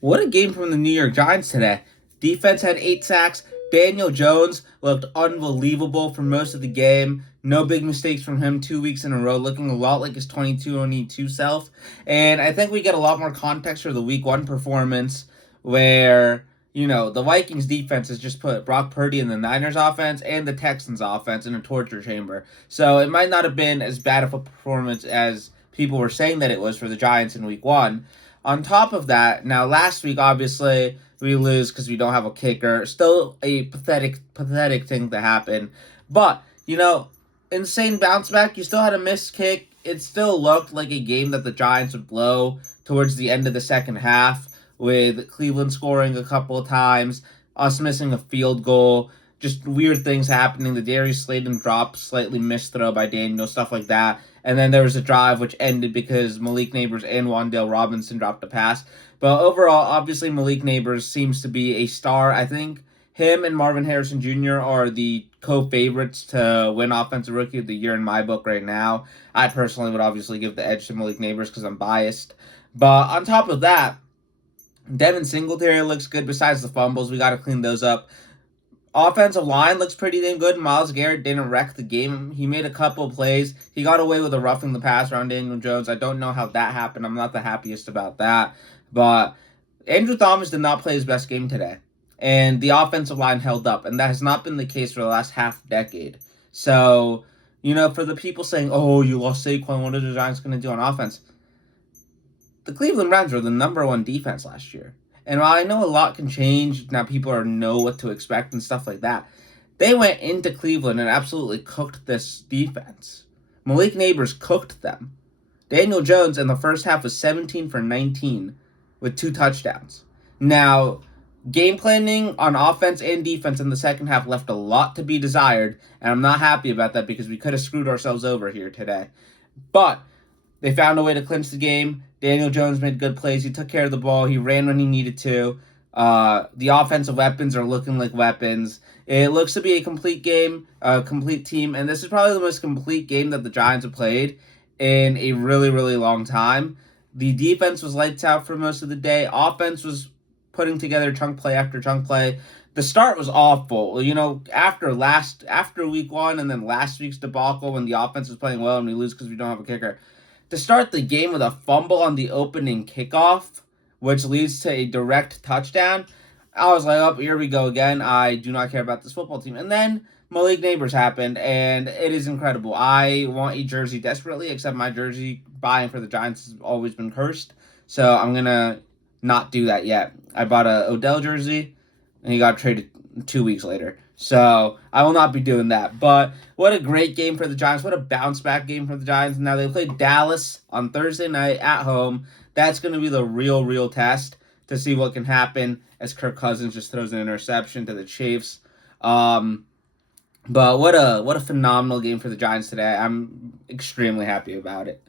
What a game from the New York Giants today. Defense had 8 sacks. Daniel Jones looked unbelievable for most of the game. No big mistakes from him 2 weeks in a row, looking a lot like his 22-22 self. And I think we get a lot more context for the week one performance where, the Vikings defense has just put Brock Purdy and the Niners offense and the Texans offense in a torture chamber. So it might not have been as bad of a performance as people were saying that it was for the Giants in week one. On top of that, now last week obviously we lose because we don't have a kicker. Still a pathetic thing to happen. But, insane bounce back. You still had a missed kick. It still looked like a game that the Giants would blow towards the end of the second half, with Cleveland scoring a couple of times, us missing a field goal, just weird things happening. The Darius Slayton drop, slightly missed throw by Daniel, stuff like that. And then there was a drive which ended because Malik Neighbors and Wan'Dale Robinson dropped a pass. But overall, obviously, Malik Neighbors seems to be a star. I think him and Marvin Harrison Jr. are the co-favorites to win Offensive Rookie of the Year in my book right now. I personally would obviously give the edge to Malik Neighbors because I'm biased. But on top of that, Devin Singletary looks good besides the fumbles. We got to clean those up. Offensive line looks pretty damn good. Myles Garrett didn't wreck the game. He made a couple of plays. He got away with a roughing the pass around Daniel Jones. I don't know how that happened. I'm not the happiest about that. But Andrew Thomas did not play his best game today. And the offensive line held up. And that has not been the case for the last half decade. So, for the people saying, oh, you lost Saquon, what are the Giants going to do on offense? The Cleveland Browns were the number one defense last year. And while I know a lot can change, now people know what to expect and stuff like that, they went into Cleveland and absolutely cooked this defense. Malik Neighbors cooked them. Daniel Jones in the first half was 17 for 19 with 2 touchdowns. Now, game planning on offense and defense in the second half left a lot to be desired, and I'm not happy about that because we could have screwed ourselves over here today. But they found a way to clinch the game. Daniel Jones made good plays. He took care of the ball. He ran when he needed to. The offensive weapons are looking like weapons. It looks to be a complete game, a complete team, and this is probably the most complete game that the Giants have played in a really, really long time. The defense was lights out for most of the day. Offense was putting together chunk play after chunk play. The start was awful. After week one and then last week's debacle when the offense was playing well and we lose because we don't have a kicker, to start the game with a fumble on the opening kickoff, which leads to a direct touchdown, I was like, oh, here we go again. I do not care about this football team. And then Malik Neighbors happened, and it is incredible. I want a jersey desperately, except my jersey buying for the Giants has always been cursed. So I'm going to not do that yet. I bought a Odell jersey, and he got traded 2 weeks later. So I will not be doing that. But what a great game for the Giants. What a bounce back game for the Giants. Now they play Dallas on Thursday night at home. That's going to be the real test to see what can happen as Kirk Cousins just throws an interception to the Chiefs. But what a phenomenal game for the Giants today. I'm extremely happy about it.